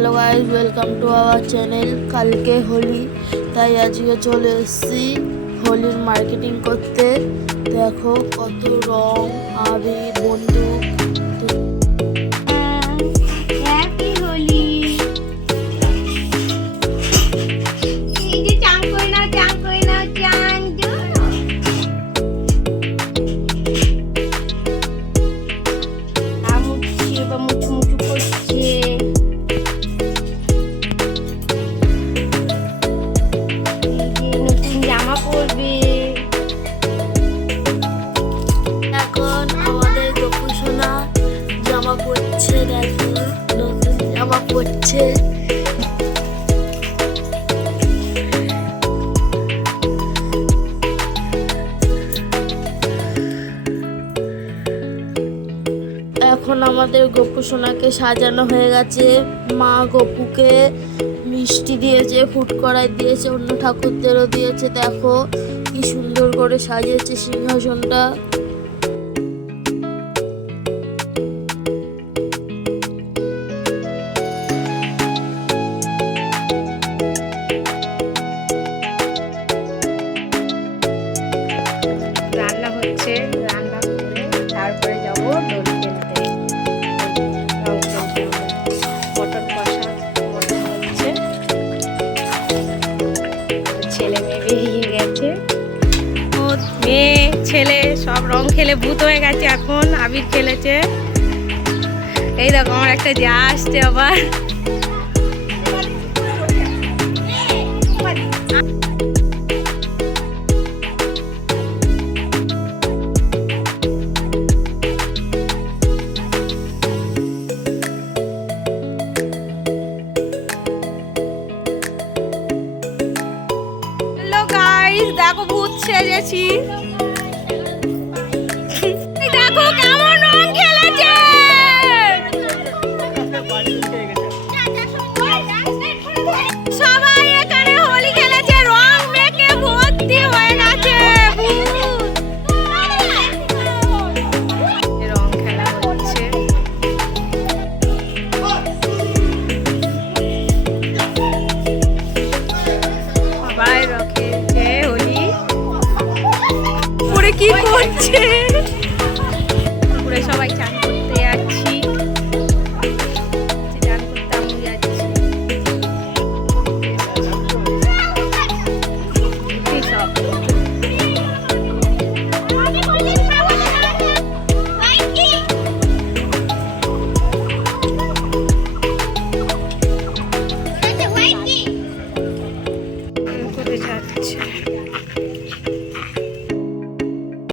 Hello guys, welcome to our channel. কালকে হোলি, তাই আজকে চলে এসেছি হোলির মার্কেটিং করতে। দেখো কত রং, আবির, বন্দুক। হ্যাপি হোলি। এই যে চান করে নাও, চান করে নাও, চান মুছছে বা মুছু মুছু করছে। নতুন জামা পরবে। এখন আমাদের গপু সোনা জামা পরছে। দেখো নতুন জামা পরছে। এখন আমাদের গপু সোনাকে সাজানো হয়ে গেছে। মা গপুকে মিষ্টি দিয়েছে, ফুড কড়াই দিয়েছে, অন্য ঠাকুরদেরও দিয়েছে। দেখো কি সুন্দর করে সাজিয়েছে সিংহাসনটা। রান্না হচ্ছে, রান্না করে তারপরে যাবো দোল খেলতে। মটন কষা, মটন হচ্ছে। ছেলে মেয়ে বেরিয়ে গেছে, মেয়ে ছেলে সব রং খেলে ভূত হয়ে গেছে। এখন আবির খেলেছে। এই দেখো আমার একটা যা আসছে আবার। হ্যালো গাইস, দেখো ভূত সেজেছি। দেখো কেমন রং খেলেছে। সবাই এখানে হোলি খেলেছে, রং মেখে ভর্তি হয়ে গেছে ভূত। রং খেলা হচ্ছে। সবাই রকেছে হোলি। পুরে কি করছে? পুরে সবাই চান করতে যাচ্ছি। চান করতে আমি যাচ্ছি। এই সব। করতে যাচ্ছে।